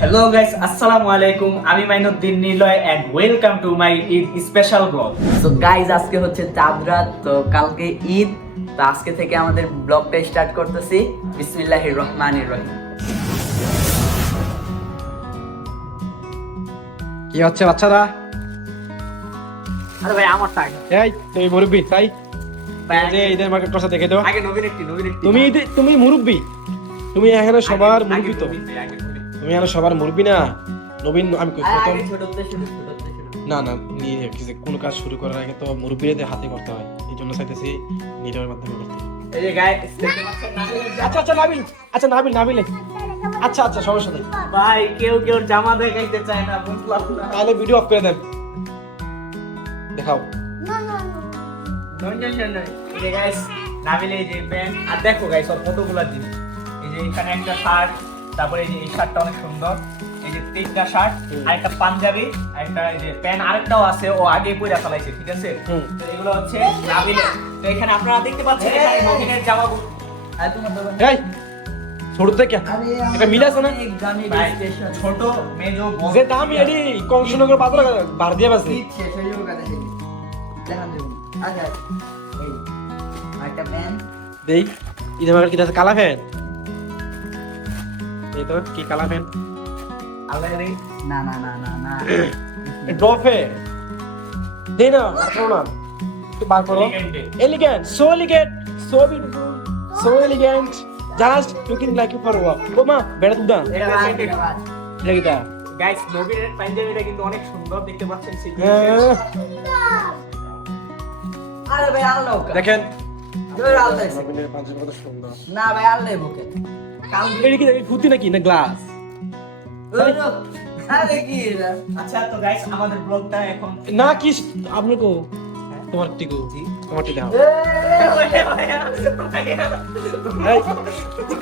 Hello guys আসসালামু আলাইকুম আমি Mainuddin Niloy and welcome to my Eid special blog তো গাইজ আজকে হচ্ছে চাঁদ রাত তো কালকে ঈদ। তো আজকে থেকে আমাদের ব্লগটা স্টার্ট করতেছি। বিসমিল্লাহির রহমানির রহিম। কি হচ্ছে বাচ্চারা? আরে ভাই আমার টাকা এই তুমি মুরব্বী তাই? যে ঈদের মার্কেট কথা দেখে দাও। আগে নবীন একটি নবীন একটি তুমি তুমি মুরব্বী। তুমি এখানে সবার মুরব্বী তো। তুমি এখানে সবার মুরব্বী না? নবীন আমি কই- প্রথম? না না নিয়ে কিছু কোনো কাজ শুরু করার আগে তো মুরব্বীদের হাতে করতে হয়। এই জন্য চাইতেছি নিডার মাধ্যমে করতে। না? আচ্ছা আচ্ছা নাবিল আচ্ছা নাবিল নাবিল। আচ্ছা আচ্ছা সমস্যা নেই। ভাই কেউ কেউ জামা দেখাইতে চায় না বুঝলাম না। তাহলে ভিডিও অফ করে দেন। দেখাও। নয়, নয়, নয়। এই যে গাইস নাবিল এই যে প্যান্ট আর দেখো গাইস ওর কতগুলো জিনিস। এই যে এখানে একটা শার্ট তারপরে এই যে এই শার্টটা অনেক সুন্দর। এই যে তিনটা শার্ট আর একটা পাঞ্জাবি আর একটা এই যে প্যান্ট আরেকটাও আছে ও আগে পরে ফেলাইছে ঠিক আছে। তো এগুলো হচ্ছে নাবিলের। তো এখানে আপনারা দেখতে পাচ্ছেন এখানে নবীনের এই! ছোট থেকে একটা মিল আছে না? অনেক দামি স্টেশন ছোট মেজো বড়। যে দাম এডি কংসনগর বাজার বার দিয়ে বাসে শেষ হয়ে যাবে কাছে এই তো কি কালা ফ্যান আল্লাহ রে। না না না না না। ড্রপে। দেই না একটু বার করো। Elegant so elegant so beautiful so elegant just looking like you for walk ও মা বেড়া তুদা এটা গাইস নবীনের পাঞ্জাবিটা কিন্তু অনেক সুন্দর দেখতে পাচ্ছেন সিটি আরে ভাই আল্লাহ দেখেন। ধরে আল্লাহ পাঞ্জাবি কত সুন্দর। না ভাই আল্লাহ বুকে। এটা কি দেখি ফুটি নাকি? না গ্লাস আরে কি এটা? আচ্ছা তো গাইস আমাদের ব্লগটা এখন না কি আপনি কো তোমার টিকু তোমার টি দাও। এই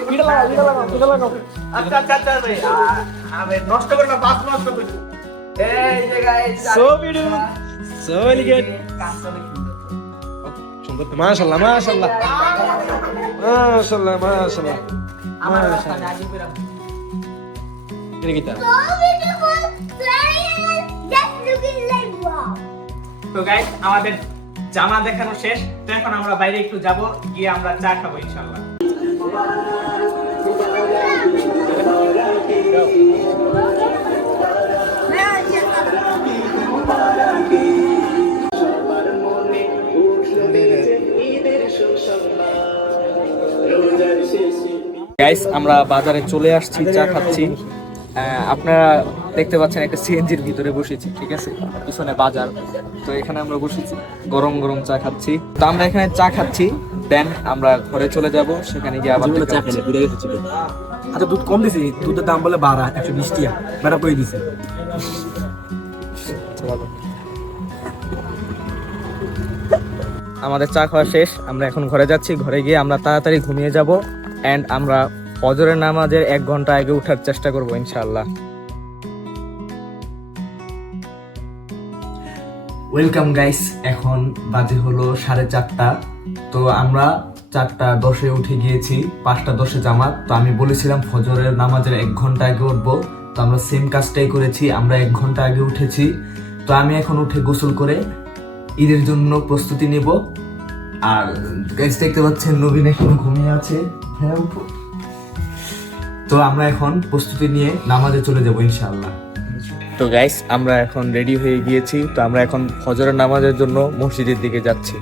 পিড়া লাগা পিড়া লাগা পিড়া লাগা আচ্ছা আচ্ছা আচ্ছা ভাই নষ্ট করে না বাস নষ্ট করে। এই যে guys, so beautiful so elegant সুন্দর। সুন্দর মাশাআল্লাহ মাশাআল্লাহ। মাশাআল্লাহ মাশাআল্লাহ। আমার রাস্তা এটা কি তা গাইস আমাদের জামা দেখানো শেষ। তো এখন আমরা বাইরে একটু যাব গিয়ে আমরা চা খাব ইনশাআল্লাহ গাইস আমরা বাজারে চলে আসছি চা খাচ্ছি। আহ, আপনারা দেখতে পাচ্ছেন একটা সিএনজির ভিতরে বসেছি ঠিক আছে? পিছনে বাজার। তো এখানে আমরা বসেছি গরম গরম চা খাচ্ছি। তো আমরা এখানে চা খাচ্ছি দেন আমরা ঘরে চলে যাব সেখানে গিয়ে আবার হচ্ছে। আচ্ছা দুধ কম দিছি দুধের দাম বলে বারো একশো বিশ টিয়া। ম্যাডাম করে দিছে? আমাদের চা খাওয়া শেষ আমরা এখন ঘরে যাচ্ছি ঘরে গিয়ে আমরা তাড়াতাড়ি ঘুমিয়ে যাব। অ্যান্ড আমরা ফজরের নামাজের এক ঘণ্টা আগে উঠার চেষ্টা করব, ইনশাআল্লাহ। ওয়েলকাম গাইস এখন বাজে হলো সাড়ে চারটা। তো আমরা চারটা দশে উঠে গিয়েছি, পাঁচটা দশে জামাত। তো আমি বলেছিলাম ফজরের নামাজের এক ঘণ্টা আগে উঠবো। তো আমরা সেম কাজটাই করেছি, আমরা এক ঘণ্টা আগে উঠেছি। তো আমি এখন উঠে গোসল করে ঈদের জন্য প্রস্তুতি নেব। আর গাইস দেখতে পাচ্ছেন নবীন এখন ঘুমিয়ে আছে। হ্যাঁ তো আমরা এখন প্রস্তুতি নিয়ে নামাজে চলে যাব, ইনশাআল্লাহ। তো গাইস আমরা এখন রেডি হয়ে গিয়েছি। তো আমরা এখন ফজরের নামাজের জন্য মসজিদের দিকে যাচ্ছি।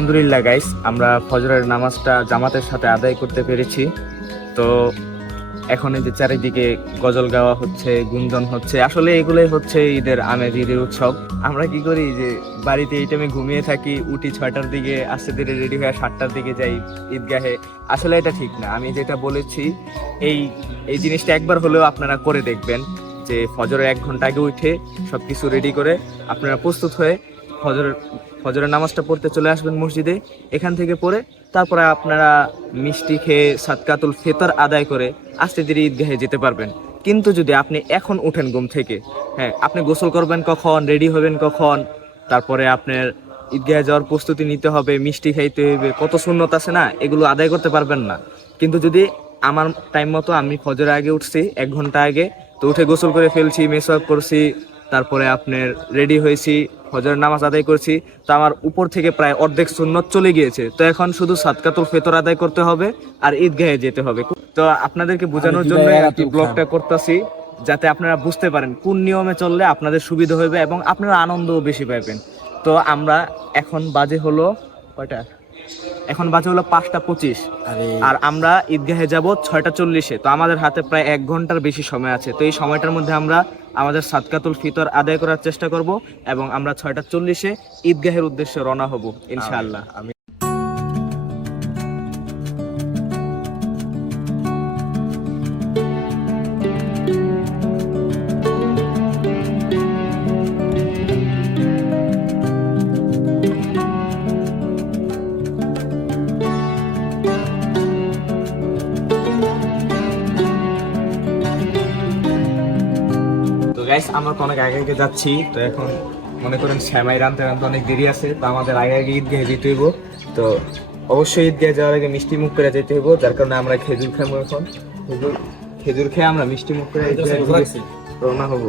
আলহামদুলিল্লাহ গাইস আমরা ফজরের নামাজটা জামাতের সাথে আদায় করতে পেরেছি। তো এখন এই যে চারিদিকে গজল গাওয়া হচ্ছে, গুঞ্জন হচ্ছে, আসলে এগুলোই হচ্ছে ঈদের আমেজ ঈদের উৎসব। আমরা কি করি যে বাড়িতে এই টাইমে ঘুমিয়ে থাকি, উঠি ছয়টার দিকে, আস্তে ধীরে রেডি হয়ে সাতটার দিকে যাই ঈদগাহে। আসলে এটা ঠিক না। আমি যেটা বলেছি, এই এই জিনিসটা একবার হলেও আপনারা করে দেখবেন যে ফজরের এক ঘণ্টা আগে উঠে সবকিছু রেডি করে আপনারা প্রস্তুত হয়ে ফজরের ফজরের নামাজটা পড়তে চলে আসবেন মসজিদে, এখান থেকে পড়ে তারপরে আপনারা মিষ্টি খেয়ে সাতকাতুল ফেতর আদায় করে আস্তে ধীরে ঈদগাহে যেতে পারবেন। কিন্তু যদি আপনি এখন উঠেন ঘুম থেকে হ্যাঁ আপনি গোসল করবেন কখন, রেডি হবেন কখন, তারপরে আপনার ঈদগাহে যাওয়ার প্রস্তুতি নিতে হবে, মিষ্টি খাইতে হবে, কত শূন্যত আছে না, এগুলো আদায় করতে পারবেন না। কিন্তু যদি আমার টাইম মতো আমি ফজরের আগে উঠছি, এক ঘণ্টা আগে, তো উঠে গোসল করে ফেলছি, মেসওয়াক করছি, তারপরে আপনার রেডি হয়েছি ফজরের নামাজ আদায় করছি তো আমার উপর থেকে প্রায় অর্ধেক সুন্নত চলে গিয়েছে। তো এখন শুধু সাতকাতুল ফেতর আদায় করতে হবে আর ঈদগাহে যেতে হবে। তো আপনাদেরকে বোঝানোর জন্য ব্লগটা করতেছি যাতে আপনারা বুঝতে পারেন কোন নিয়মে চললে আপনাদের সুবিধা হবে এবং আপনারা আনন্দও বেশি পাবেন। তো আমরা এখন বাজে হলো কয়টা? এখন বাজে হলো পাঁচটা পঁচিশ। আর। আমরা ঈদগাহে যাব ছয়টা চল্লিশে। তো আমাদের হাতে প্রায় এক ঘণ্টার বেশি সময় আছে। তো এই সময়টার মধ্যে আমরা আমাদের সাদকাতুল ফিতর আদায় করার চেষ্টা করব এবং আমরা ছয়টা চল্লিশে ঈদগাহের উদ্দেশ্যে রওনা হব ইনশাআল্লাহ। অনেক আগে আগে যাচ্ছি তো এখন মনে করেন শ্যামাই রানতে রানতে অনেক দেরি আছে তো আমাদের আগে আগে ঈদ ঈদগাহে যেতে হইব। তো অবশ্যই ঈদ ঈদগাহে যাওয়ার আগে মিষ্টি মুখ করে যেতে হইব যার কারণে আমরা খেজুর খাব এখন। খেজুর খেজুর খেয়ে আমরা মিষ্টি মুখ করে রওনা হব।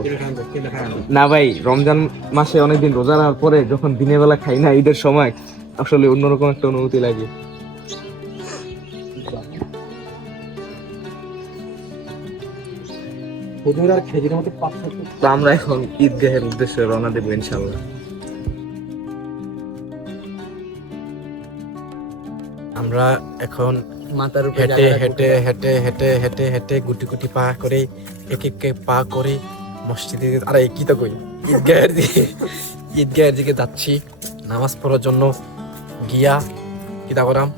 না ভাই রমজান মাসে অনেকদিন রোজা রাখার পরে যখন দিনের বেলা খাই না ঈদের সময় আসলে অন্যরকম একটা অনুভূতি লাগে। তো আমরা এখন ঈদগাহের উদ্দেশ্যে রওনা দেবো ইনশাআল্লাহ। আমরা এখন মাথার হেঁটে হেঁটে হেঁটে হেঁটে হেঁটে হেঁটে গুটি গুটি পা করে এক এক পা করে মসজিদে আরে কি তো কই? ঈদগাহের দিকে ঈদগাহের দিকে যাচ্ছি। নামাজ পড়ার জন্য গিয়া কিতা করাম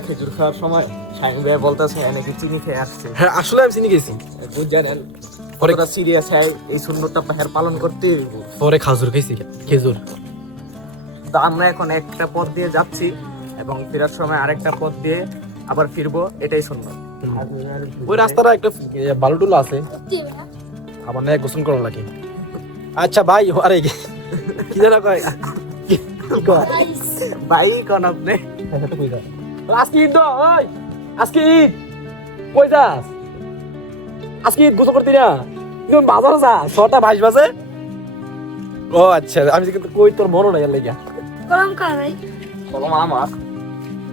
খেজুর খাওয়ার সময় শাইন ভাই বলতেছে নাকি চিনি খেয়ে আসছে। হ্যাঁ আসলে আমি চিনি গেছি বুঝছেন পরে কতটা সিরিয়াস হয় এই পাহের পালন করতে পরে খাজুর খাইছি খেজুর। তো আমরা এখন একটা পথ দিয়ে যাচ্ছি এবং ফেরার সময় আরেকটা পথ দিয়ে আবার ফিরবো এটাই সুন্নত ওই রাস্তাটা একটা আছে। আমার না গোসল করা লাগে। আচ্ছা ভাই আরে কি জানা কয় কি কি কয়। ভাই কোন আপনি? আজকে তো ওই! আজকে ঈদ। কই যাস? আজকে ঈদ গোসল করতি না। তুমি বাজারে যা ছটা বাইশ বাজে। ও আচ্ছা আমি কিন্তু কই তোর মনে নাই লেগে। গরম কর ভাই? কলম আমার।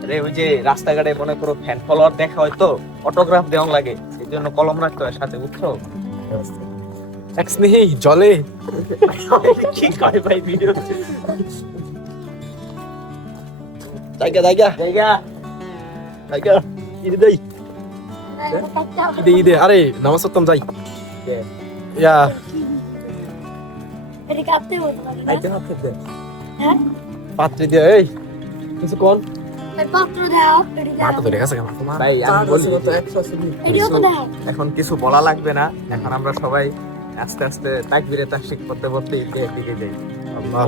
রে ওই যে রাস্তাঘাটে মনে করো ফ্যান ফলোয়ার দেখা হয় তো অটোগ্রাফ দেওয়া লাগে। এই জন্য কলম রাখতে হয় সাথে বুঝছ? এক স্নেহি জলে। কি কয় ভাই ভিডিও জায়গা জায়গা। জায়গা। জায়গা। ঈদে দেই ঈদে ঈদে আরে নামাজ পড়তাম যাই ইয়া হ্যাঁ পাত্রে দিয়ে এই কিছু কোন এখন কিছু বলা লাগবে না এখন আমরা সবাই আস্তে আস্তে তাকবিরে তাকশিক করতে করতে ঈদের দিকে যাই আল্লাহ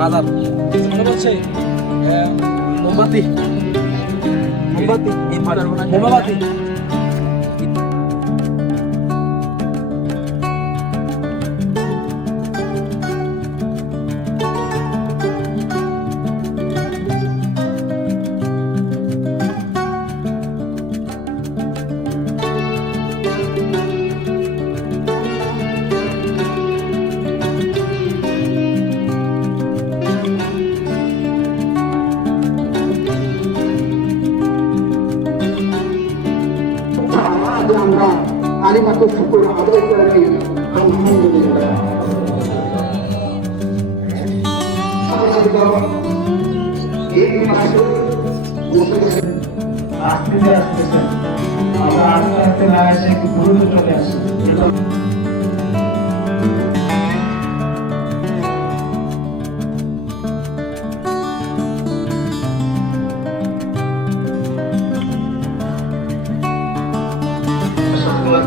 মনে হচ্ছে মোমবাতি। মোমবাতি মোমবাতি।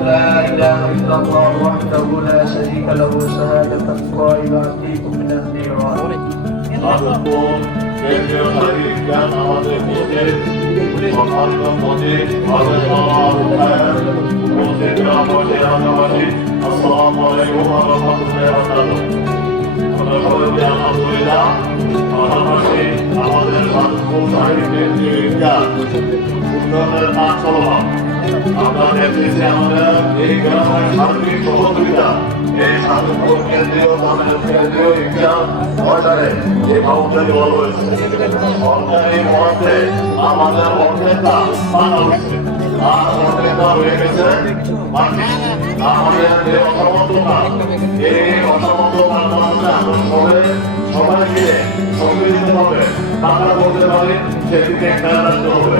لا إله إلا الله وحده لا شريك له شهادة قائمة فيكم من أهل الرأي. এলাকাবাসী আসসালামু আলাইকুম ওয়া রাহমাতুল্লাহি ওয়া বারাকাতুহু আমরা সবাইকে আলহামদুলিল্লাহ পাশাপাশি আমাদের আদর্শ শারীরিক কেন্দ্রীয় বিজ্ঞান উন্নয়নের কাজ আমরা এই গ্রামের সার্বিক সহযোগিতা এই সাধুপুর কেন্দ্রীয় কেন্দ্রীয় অর্ডারে এই বাউন্ডারি বল হয়েছে সরকারি মধ্যে আমাদের অর্ধেকটা মানা হয়েছে আর অর্ধেকটা হয়ে গেছে আমাদের যে অসমর্থতা এই অসমর্থতার কারণে আমরা সবাই সবাই মিলে সম্মিলিতভাবে টাকা বলতে পারি সেদিকে খেয়াল রাখতে হবে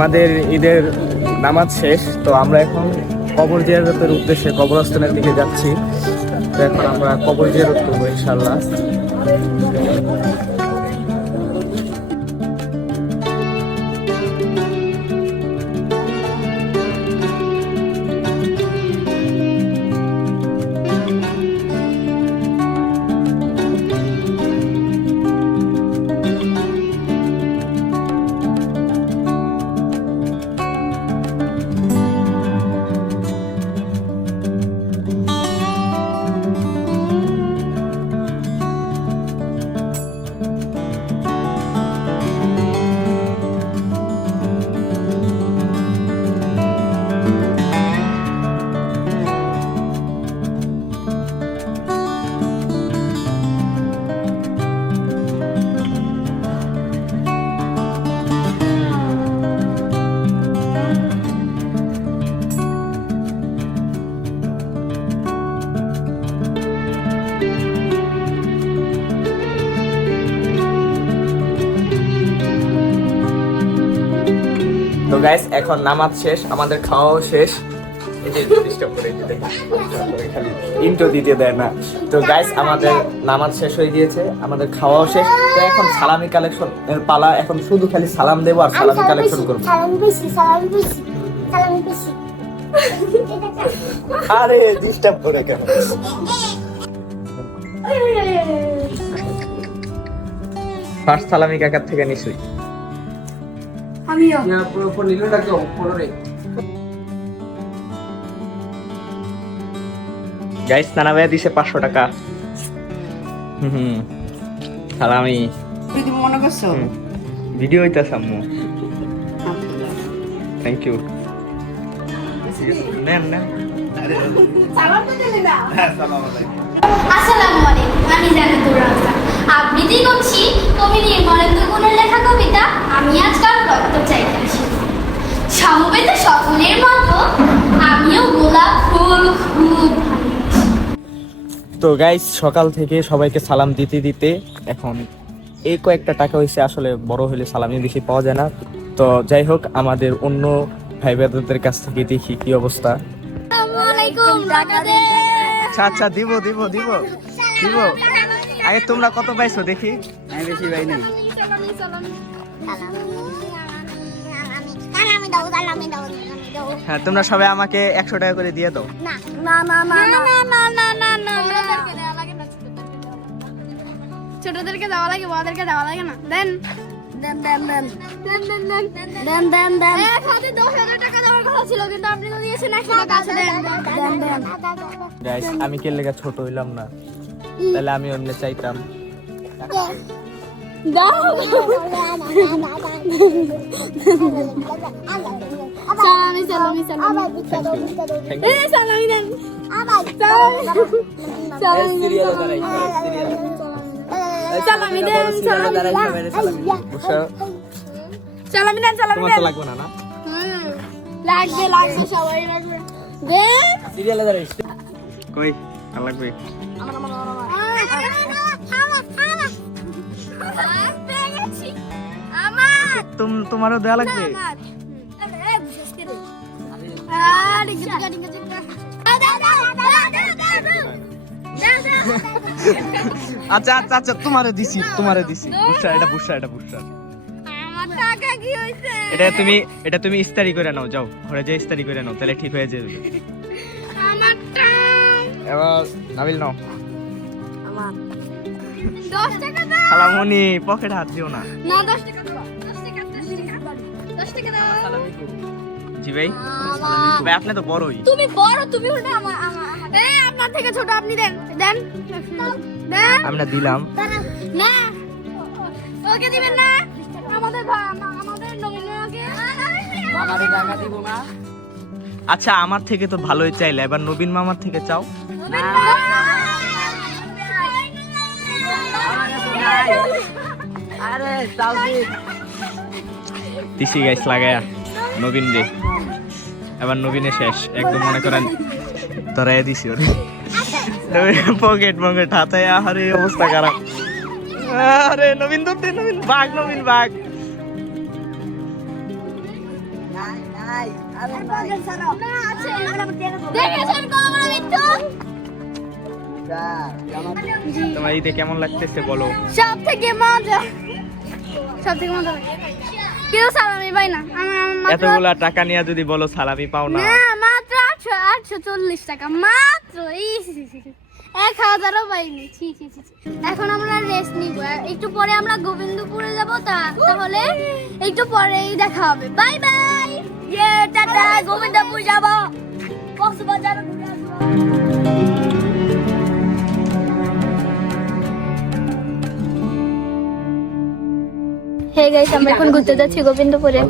আমাদের ঈদের নামাজ শেষ, তো আমরা এখন কবর জিয়ারতের উদ্দেশ্যে কবরস্থানের দিকে যাচ্ছি। তো এখন আমরা কবর জিয়ারত করব ইনশাল্লাহ গাইস এখন নামাজ শেষ আমাদের খাওয়াও শেষ। এই যে disturb করে দিতে। ইন্টো দিতে দেয় না। তো গাইস আমাদের নামাজ শেষ হয়ে গিয়েছে আমাদের খাওয়াও শেষ। তো এখন সালামি কালেকশন এর পালা এখন শুধু খালি সালাম দেবো আর সালামি কালেকশন করব। আরে ডিস্টার্ব করে কেন ফার্স্ট সালামি কাকার থেকে নিশ্চয়ই আমিও। গাইস নানা ভাইয়া দিছে পাঁচশো টাকা। হুম হুম। সালামি। তুমি মনে করছ? ভিডিও হইতাছে আম্মু। থ্যাংক ইউ নেন নেন। আসসালামু আলাইকুম আমি জানাতুর রাজা আবৃত্তি করছি? কবি নির্মলেন্দু গুণের লেখা কবিতা? আমি আজকাল রক্ত চাইতে আসি সমবেত সকলের মতো আমিও গোলাপ ফুল খুব তো গাইস সকাল থেকে সবাইকে সালাম দিতে দিতে এখন এই কয়েকটা টাকা হয়েছে আসলে বড় হলে সালামি বেশি পাওয়া যায় না। তো যাই হোক আমাদের অন্য ভাই ব্রাদারদের কাছ থেকে দেখি কি অবস্থা। আচ্ছা আচ্ছা দিব দিব দিব দিব। আগে তোমরা কত পাইছো দেখি? আমি বেশি পাই নাই। হ্যাঁ তোমরা সবাই আমাকে একশো টাকা করে দিয়ে দাও ছোটদেরকে দেওয়া লাগে বড়দেরকে দেওয়া লাগে না দেন আমি কেলেগা ছোট হইলাম না তাহলে আমি অন্য চাইতাম সালামি সালামি সালামি এ সালামি দেন সালামি দেন সালামি সালামি দেন সালামি দেন লাগবে না না লাগবে লাগবে সবাই লাগবে সিরিয়ালে কই লাগবে তোমারও দেয়া লাগবে? আচ্ছা আচ্ছা আচ্ছা তোমারে দিছি তোমারে দিছি। বুঝছা এটা বুঝছা এটা হইছে? এটা তুমি এটা তুমি ইস্তারি করে নাও যাও। ঘরে যে ইস্তারি করে নাও তাহলে ঠিক হয়ে যাবে। এবার নাবিল নাও। খালামনি পকেটে হাত দিও না। না দশ টাকা জি ভাই। ভাই আপনি তো বড়ই। তুমি বড় তুমি আমার আমার এই আপনার থেকে ছোট আপনি দেন দেন। আমরা দিলাম। না। ওকে দিবেন না। আমাদের আমাদের নবীনকে দিব না আচ্ছা আমার থেকে তো ভালোই চাইলে। এবার নবীন মামার থেকে চাও। আরে দিছি গাছ লাগায়া। নবীন রে। এবার নবীনে শেষ। একদম মনে করেন ধরাই দিছি ওরে। পকেট পকেট হাতে আরে অবস্থা খারাপ। আরে নবীন ধরতে নবীন। বাঘ নবীন, বাঘ। তোমার ঈদে কেমন লাগতেছে বলো? সব থেকে মজা। সব থেকে মজা। কেউ সালামি পাই না। আমি আমি মাত্র এতগুলা টাকা নিয়ে যদি বলো সালামি পাও না। না মাত্র আটশো আটশো চল্লিশ টাকা। মাত্র। এক হাজারও পাইনি। ছি ছি ছি ছি। এখন আমরা রেস্ট নিব। একটু পরে আমরা গোবিন্দপুরে যাব তা তাহলে একটু পরেই দেখা হবে। Bye bye. ইয়ে টাটা গোবিন্দপুর যাব। কক্সবাজার ঘুরে আসব। হে গাইস আমরা এখন ঘুরতে যাচ্ছি গোবিন্দপুরে।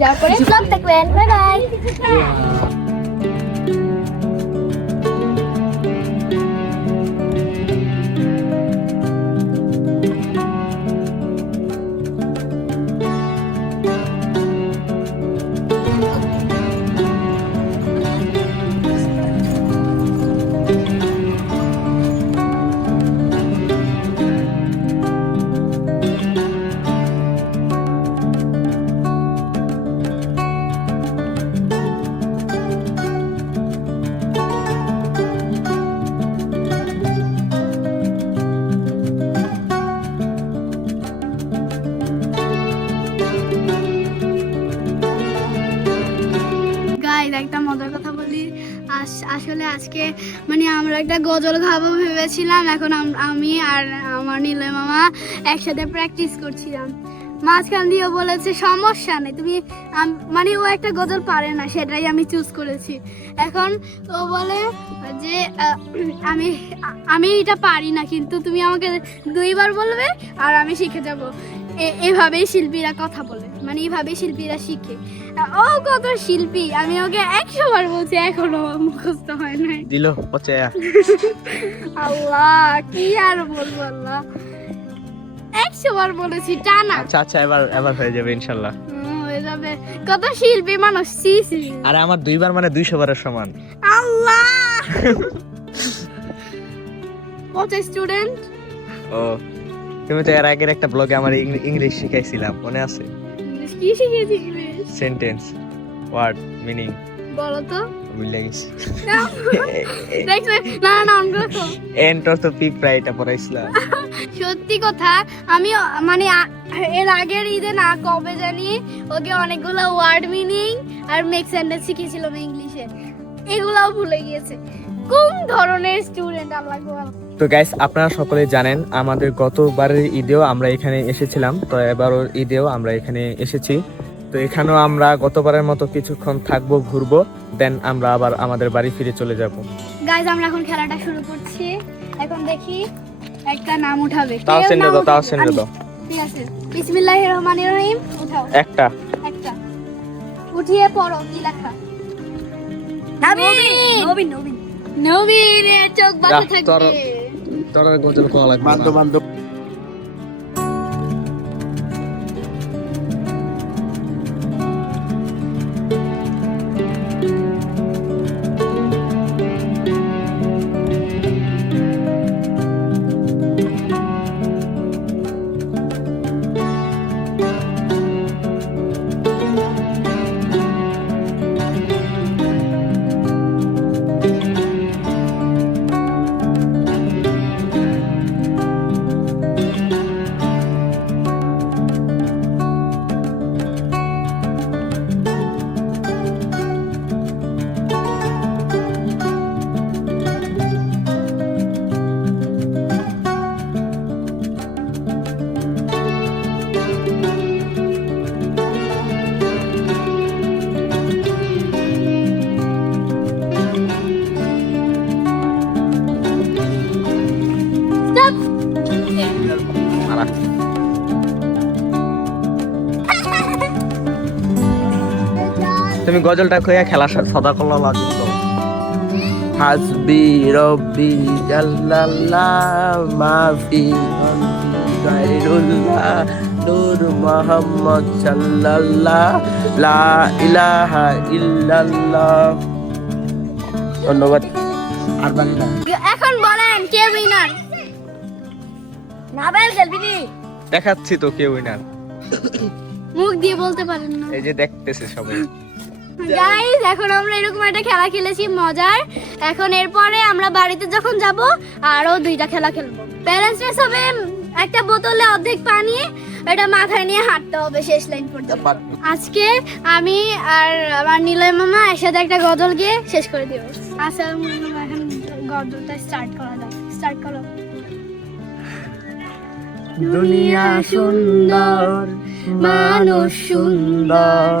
যাওয়ার পরে ব্লগ দেখবেন। বাই বাই গজল খাব ভেবেছিলাম, এখন আমি আর আমার নীলয় মামা একসাথে প্র্যাকটিস করছিলাম। মাঝখান দিয়ে বলেছে, সমস্যা নেই, তুমি মানে ও একটা গজল পারে না, সেটাই আমি চুজ করেছি। এখন ও বলে যে আমি আমি এটা পারি না, কিন্তু তুমি আমাকে দুইবার বলবে আর আমি শিখে যাব। এভাবেই শিল্পীরা কথা বলে। মানে এইভাবেই শিল্পীরা শিখে। ও কত শিল্পী আমি ওকে একশো বার বলছি এখনও মুখস্থ হয় নাই। দিল পচেয়া আল্লাহ কি আর বলব আল্লাহ। একশো বার বলেছি টানা। আচ্ছা আচ্ছা এবার এবার হয়ে যাবে ইনশাল্লাহ। হয়ে যাবে। কত শিল্পী মানুষ সি সি আরে আমার দুইবার মানে দুইশো বারের সমান। আল্লাহ! কত স্টুডেন্ট ও তুমি তো এর আগের একটা ব্লগে আমার ইংলিশ শিখাইছিলাম মনে আছে? কি শিখেছি ইংলিশ সেন্টেন্স ওয়ার্ড মিনিং বলো তো ভুলে গেছি। না না করো এন্ড অফ দ্য পিঁপড়া এটা পড়াইছিলাম সত্যি কথা আমি মানে এর আগের ঈদে না কবে জানি ওকে অনেকগুলো ওয়ার্ড মিনিং আর মেক সেন্টেন্স শিখিয়েছিলাম ইংলিশে। এগুলাও ভুলে গিয়েছে। কোন ধরনের স্টুডেন্ট আল্লাহ। তো গাইস আপনারা সকলে জানেন আমাদের গতবারের ঈদেও আমরা এখানে এসেছিলাম। তো এবারও ঈদেও আমরা এখানে এসেছি। তো এখানেও আমরা গতবারের মতো কিছুক্ষণ থাকব ঘুরবো দেন আমরা আবার আমাদের বাড়ি ফিরে চলে যাব। গাইজ আমরা এখন খেলাটা শুরু করছি। এখন দেখি একটা নাম উঠাবে। তাও সেন্ডে দাও তাও। সেন্ডে দাও। ঠিক আছে। বিসমিল্লাহির রহমানির রহিম উঠাও। একটা। একটা। উঠিয়ে পড়ো কি লেখা? নবীন! নবীন! নবীন নবীনের চোখ বাঁধা থাকবে। তোর গজল কোয়া লাগবে না। তুমি গজলটা কইয়া খেলা সদা করলা লাগবে হাসবি রব্বি জাল্লাল্লাহ মাফি গায়রুল্লাহ নূর মোহাম্মদ সাল্লাল্লাহ লা ইলাহা ইল্লাল্লাহ। ধন্যবাদ। আর বাকি এখন বলেন কে উইনার নাবেল দেখাচ্ছি তো কেউ না মুখ দিয়ে বলতে পারেন না। এই যে দেখতেছে সবাই। গাইজ এখন আমরা এরকম একটা খেলা খেলেছি মজার। এখন এরপরে আমরা বাড়িতে যখন যাব আরও দুইটা খেলা খেলব। ব্যালেন্স রেস হবে একটা বোতলে অর্ধেক পানি এটা মাথায় নিয়ে হাঁটতে হবে শেষ লাইন পর্যন্ত। আজকে আমি আর আমার নিলয় মামা একসাথে একটা গজল গিয়ে শেষ করে দিব। আচ্ছা এখন গজলটা স্টার্ট করা যাক। স্টার্ট করো। দুনিয়া সুন্দর মানুষ সুন্দর।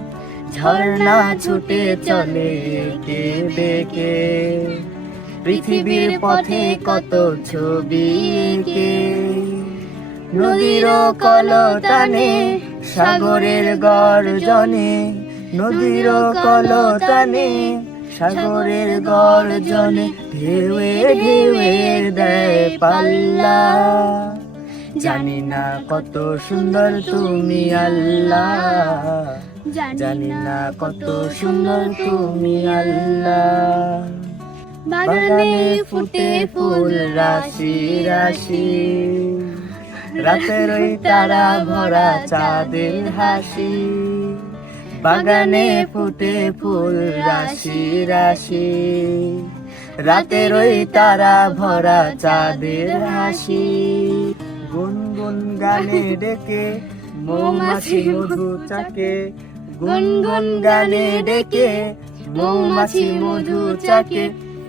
ঝর্ণা ছুটে চলে কে বেকে পৃথিবীর পথে কত ছবি কে? নদীর কলতানে সাগরের গর্জনে। নদীর কলতানে সাগরের গর্জনে। ঢেউয়ে ঢেউয়ে দেয় পাল্লা। জানি না কত সুন্দর তুমি আল্লাহ জানি না কত সুন্দর তুমি আল্লাহ। বাগানে ফুটে ফুল রাশি রাশি রাতের ওই তারা ভরা চাঁদের হাসি। বাগানে ফুটে ফুল রাশি রাশি রাতের ওই তারা ভরা চাঁদের হাসি। গুনগুন গানে ডেকে মৌমাছি মধু চাকে। গুনগুন গানে ডেকে, মৌমাছি মধু চাকে,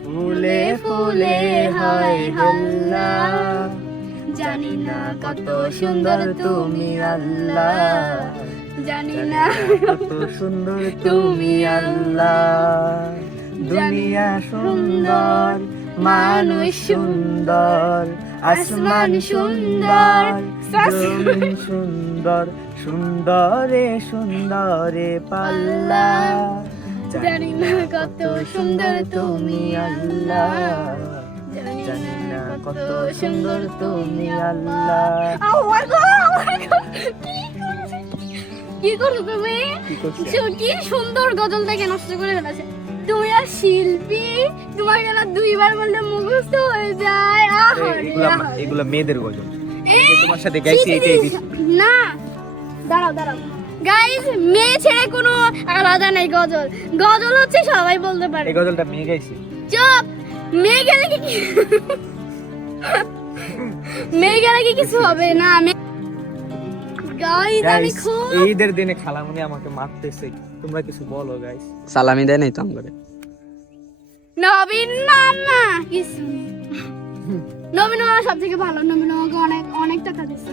ফুলে ফুলে হয় হল্লা। জানি না কত সুন্দর তুমি আল্লাহ জানি না কত সুন্দর তুমি আল্লাহ দুনিয়া সুন্দর, মানুষ সুন্দর, আসমান সুন্দর সুন্দর সুন্দরে সুন্দরে পাল্লা। জানি না কত সুন্দর তুমি আল্লাহ। জানি না কত সুন্দর তুমি আল্লাহ। কি করছ? তুমি? কি করছে? সু- কি সুন্দর গজল দেখে নষ্ট করে ফেলেছে। তুমি আর শিল্পী তোমাকে না দুইবার বললে মুখস্থ হয়ে যায়। এগুলো মেয়েদের গজল। তোমার সাথে ছি, ছি, ছি, না দাঁড়াও দাঁড়াও। গাইস মেয়ে ছেড়ে কোনো আলাদা নেই গজল। গজল হচ্ছে সবাই বলতে পারে। এই গজলটা মেয়ে গাইছি। চুপ! মেয়ে গেলে কি মেয়ে গেলে কি কিছু হবে? না আমি গাইস আমি খুব ঈদের দিনে খালামুনি আমাকে মারতেছে। তোমরা কিছু বলো গাইস সালামি দেয় নাই তো আমাকে নবীন না কিছু নবীন মামা সব থেকে ভালো। নবীন মামাকে অনেক অনেক টাকা দিচ্ছে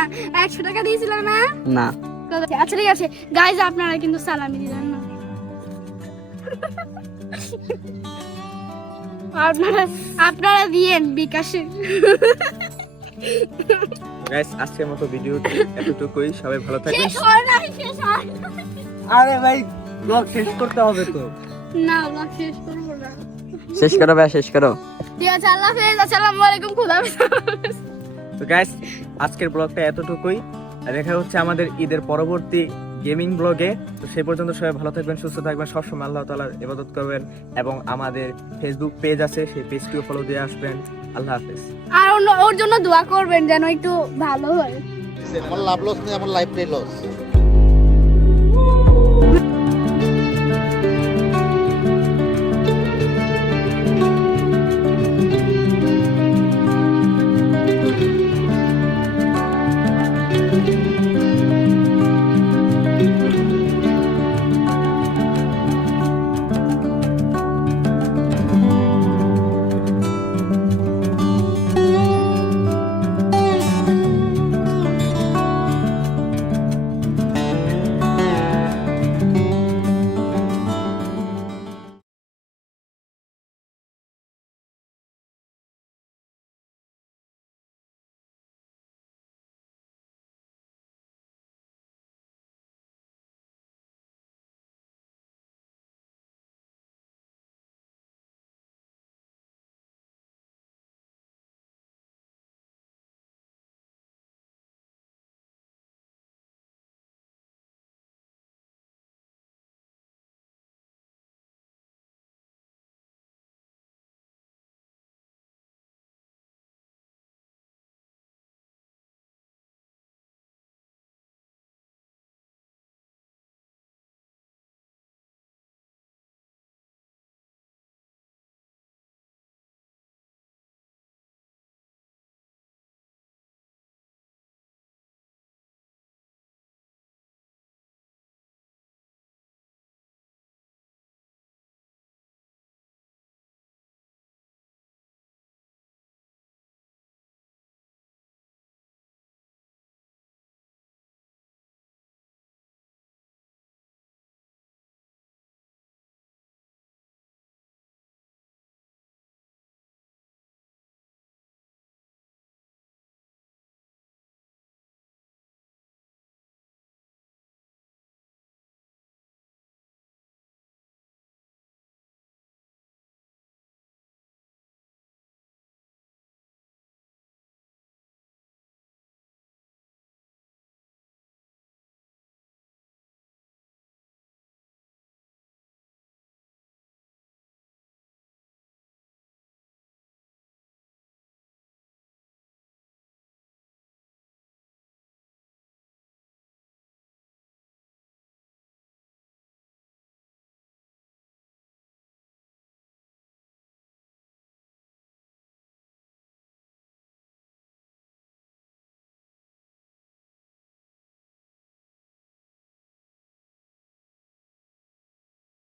না একশো টাকা দিয়েছিল না না। আচ্ছা ঠিক আছে। গাইজ আপনারা কিন্তু সালামি দিলেন না। আপনারা আপনারা দিয়েন বিকাশে। গাইস আজকের মতো ভিডিও এতটুকুই। সবাই ভালো থাকবেন। শেষ হয় না শেষ হয় আরে ভাই ব্লগ শেষ করতে হবে তো। না ব্লগ শেষ করব না। শেষ করো ভাই শেষ করো। ঠিক আছে আল্লাহ হাফেজ। আসসালামু আলাইকুম খুদা হাফেজ। তো গাইস আজকের ব্লগটা এতটুকুই। আর দেখা হচ্ছে আমাদের ঈদের পরবর্তী গেমিং ব্লগে তো সেই পর্যন্ত সবাই ভালো থাকবেন সুস্থ থাকবেন সবসময় আল্লাহ তালার ইবাদত করবেন এবং আমাদের ফেসবুক পেজ আছে সেই পেজটিও ফলো দিয়ে আসবেন। আল্লাহ হাফেজ। আর অন্য- ওর জন্য দোয়া করবেন যেন একটু ভালো হয়। আমার লাভ লস নেই আমার লাইফটাই লস